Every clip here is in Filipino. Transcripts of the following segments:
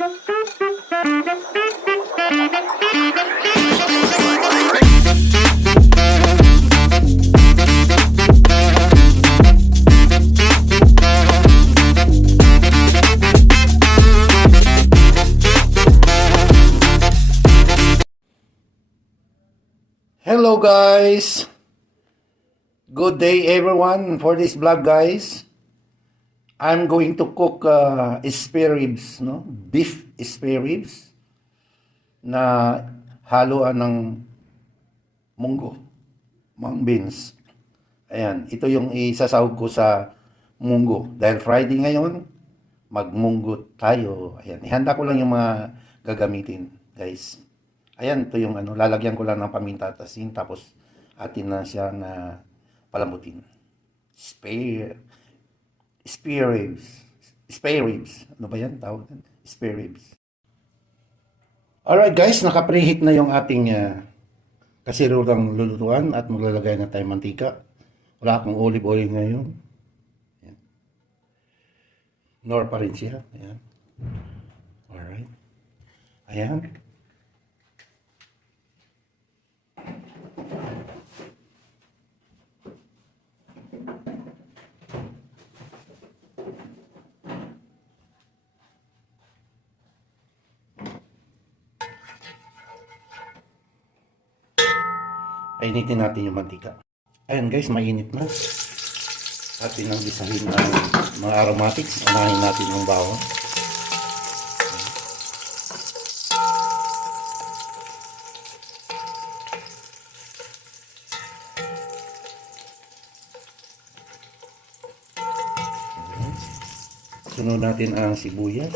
Hello guys, good day everyone. For this vlog guys, I'm going to cook spare ribs, no? Beef spare ribs na haluan ng munggo, mung beans. Ayan, ito yung isasahog ko sa munggo. Dahil Friday ngayon, magmunggo tayo. Ayan, ihanda ko lang yung mga gagamitin guys. Ayan, ito yung lalagyan ko lang ng paminta at asin, tapos atin na siya na palambutin. Spare ribs. Spare ribs. Ano ba yan? Tawag yan? Spare ribs. Alright guys, naka-preheat na yung ating kasirulang lulutuan at maglalagay na tayo mantika. Wala akong olive oil ngayon. Ayan. Nor pa rin siya. Ayan. Alright. Ayan. Painitin natin yung mantika. Ayan guys, mainit na. Atin ang gisahin ng mga aromatics. Unahin natin yung bawang. Sunod natin ang sibuyas.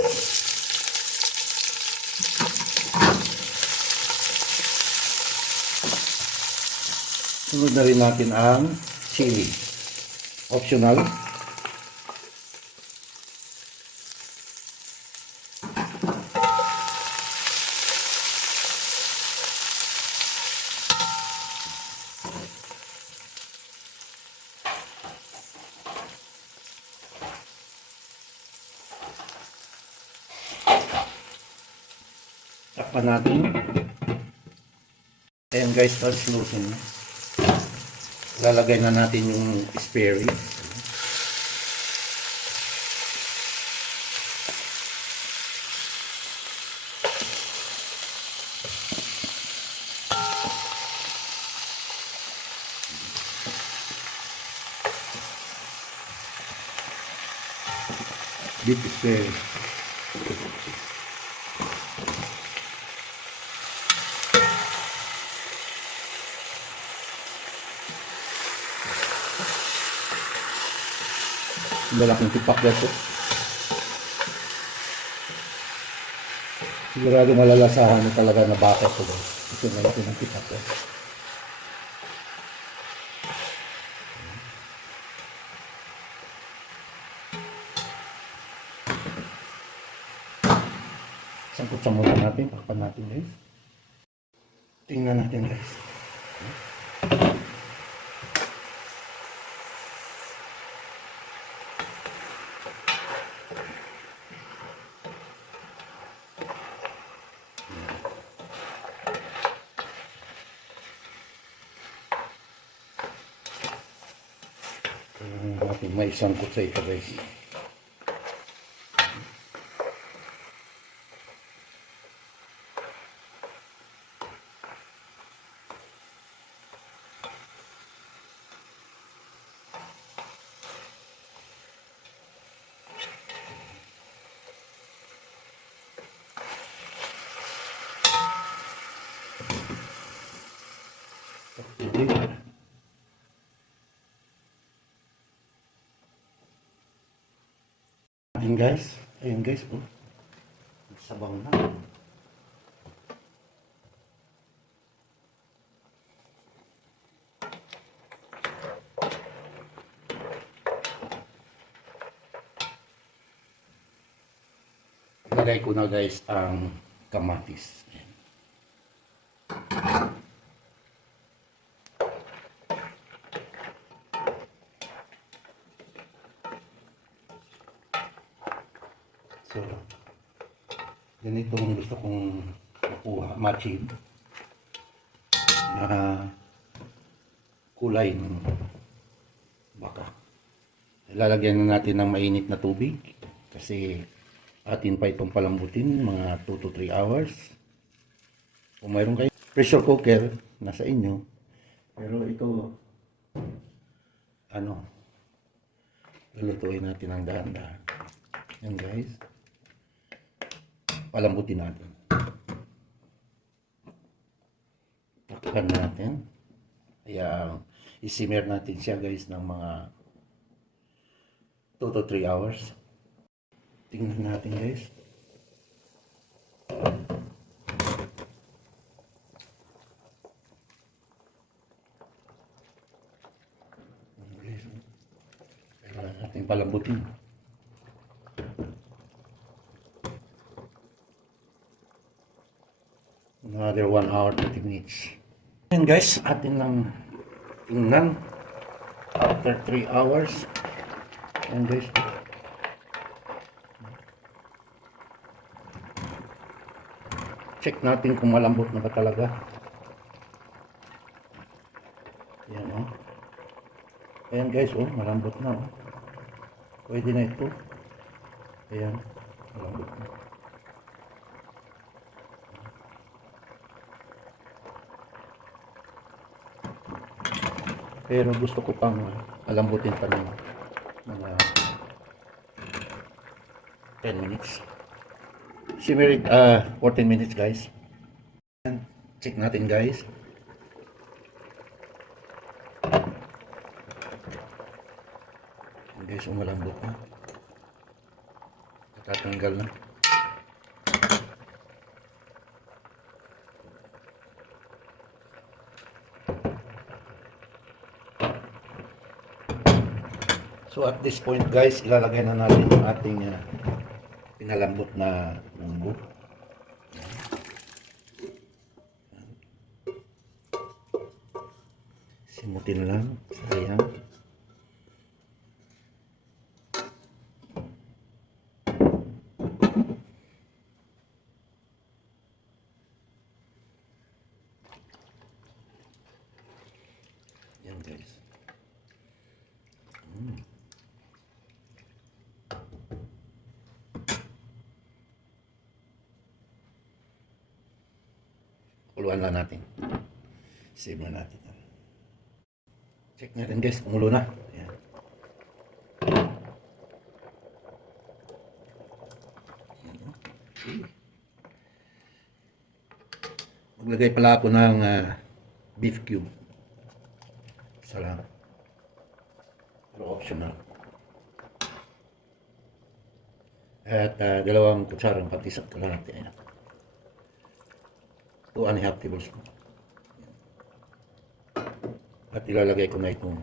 Sunod na rin natin ang chili. Optional. Takpan natin. Ayan guys, translucent. Lalagay na natin yung spare ribs. Beef spare ribs. Malaking tipak dito. Sigurado malalasahan mo talaga na bakit ito. Ito na ito ng tipak ko. Sangkot-sangkot natin. Pakpan natin guys. Tingnan natin guys. May sangkot sa ito guys. Ayan guys, ayun guys, oh. Sabaw na. Ilagay ko na guys ang kamatis. So, Ganito ang gusto kong makuha, ma-achieve na kulay ng baka. Ilalagyan na natin ng mainit na tubig kasi atin pa itong palambutin mga 2 to 3 hours. Kung mayroon kayo pressure cooker, nasa inyo. Pero ito, lulutuin natin ang dahan-dahan. Yan guys. Palambutin natin. Takpan natin. Kaya isimmer natin siya guys ng mga 2 to 3 hours. Tingnan natin guys. Kailangan natin palambutin. Another 1 hour 30 minutes. And guys, atin lang tingnan after 3 hours. And guys, check natin kung malambot na ba talaga. Ayan o. Ayan guys, malambot na o. Pwede na ito. Ayan, malambot na. Pero gusto ko pang alambutin pa ng mga 10 minutes. Simmer it 14 minutes guys. And check natin guys. And guys, malambot na. Tatanggal na. So at this point guys, ilalagay na natin yung ating pinalambot na munggo. Simutin lang, sayang. Yan guys. Kuluan lang natin. Save na natin. Check natin guys, kumulo na. Ayan. Maglagay pala ako ng beef cube. Isa lang. Pero optional. At 2 kutsarang patis at kalahati. Ayan. 2.5 tablespoon. At ilalagay ko na itong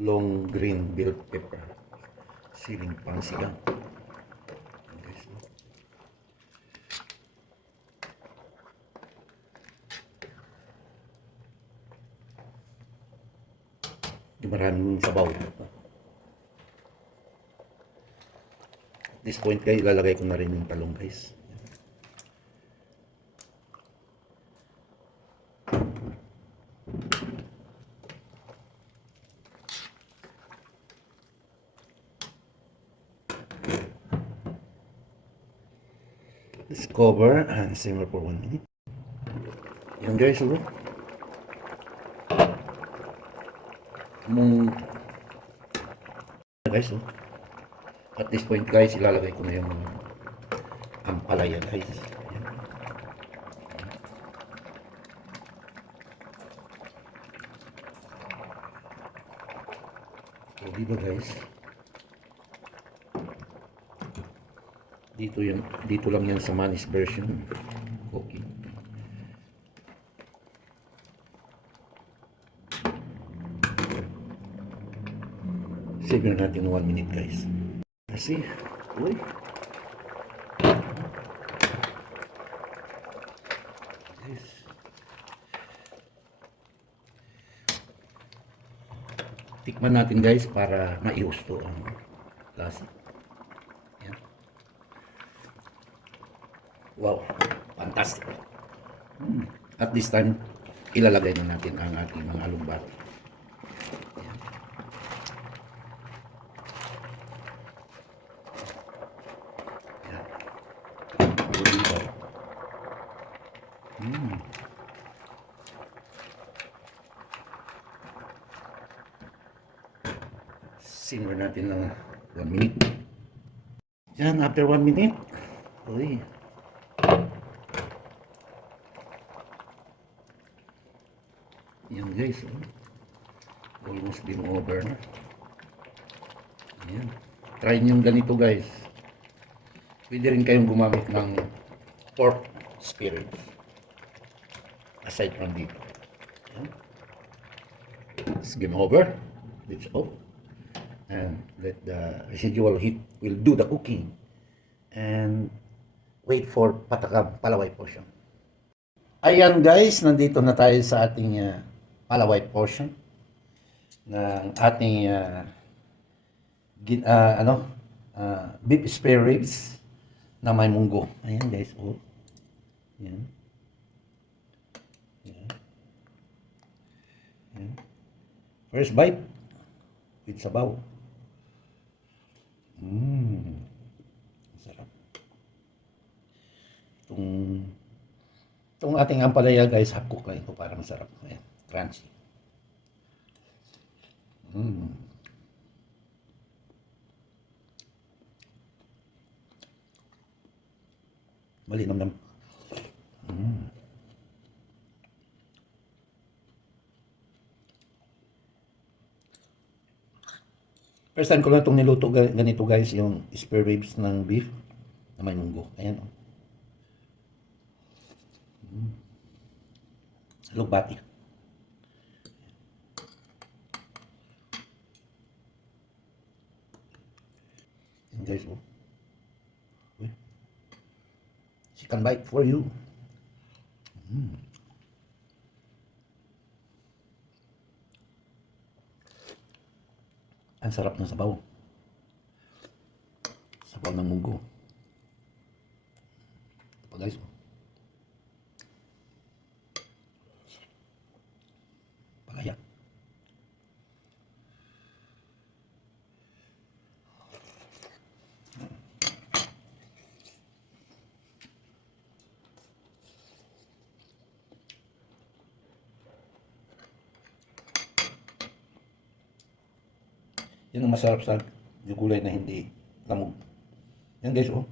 long green bell pepper, siling pangsigang. Di maraming sabaw. At this point guys, ilalagay ko na rin yung talong guys. Let's cover and simmer for 1 minute. Yan guys, guys, at this point guys, ilalagay ko na yung ampalaya guys. Ayan. So dito guys, dito lang yan sa Manis version cooking. Save na natin 1 minute guys. Kasi, uy. Guys. Tikman natin guys para maiusto ang lasa. Yan. Wow, fantastic. At this time, ilalagay na natin ang ating mga alugbati. Ayan. Ayan. Dito. Simmer natin ng 1 minute. Yan, after 1 minute. Uy. Yan guys, oh. Almost been over na. Ayan. Try nyo ganito guys. Pwede rin kayong gumamit ng pork spare ribs. Aside from dito. Ayan. It's game over. It's off. And let the residual heat will do the cooking. And wait for patakam palaway portion. Ayan guys, nandito na tayo sa ating palaway portion ng ating beef spare ribs na may munggo. Ayan guys, oh. Ayan. Ayan. Ayan. First bite with sabaw. Sarap. Itong ating ampalaya guys, half cook lang ito para masarap. Ayan, crunchy. Malinamnam. First time ko lang itong niluto ganito guys, yung spare ribs ng beef na may munggo. Ayan, oh. Lugbati. Ayan guys, oh. Uy. Chicken bite for you. Ang sarap ng sabaw. Sabaw ng munggo. Ito pa guys, oh. Palaya. Yan ang masarap sa gulay na hindi lamog. Yan guys, oh.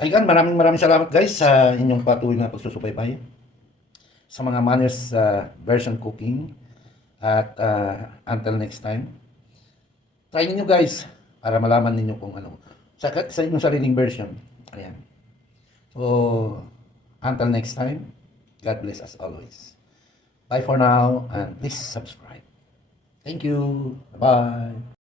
Ayan, maraming salamat guys sa inyong patuloy na pagsusubaybay sa mga manners version cooking. At until next time, try niyo guys para malaman niyo kung ano sa inyong sariling version. Ayan. So, until next time, God bless us always. Bye for now, and please subscribe. Thank you. Bye-bye.